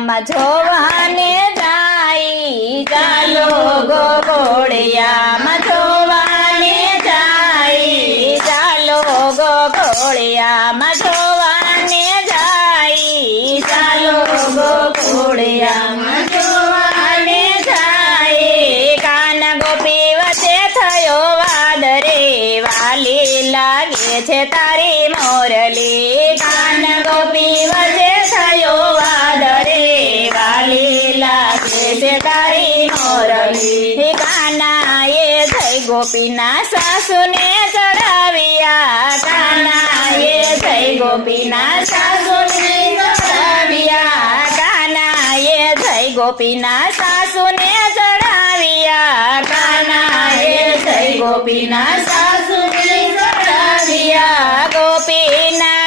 ગોકુળિયામાં જોવાને જાય ચાલો ગોકુળિયામાં જોવાને જાય ચાલો ગોકુળિયામાં જોવાને જાય ચાલો ગોકુળિયામાં જોવાને જાય કાન ગોપી વચ્ચે થયો વાદ રે વાલી લાગે છે તારી મોરલી કાન ગોપી વચ્ચે થયો વાદ રે વાલી લાગે છે તારી મોરલી કાનાએ થઈ ગોપીના સાસુને ચડાવ્યા કાનાએ થઈ ગોપીના સાસુને ચડાવ્યા કાનાએ થઈ ગોપીના સાસુને ચડાવ્યા કાનાએ થઈ ગોપીના સાસુને ચડાવ્યા ગોપીના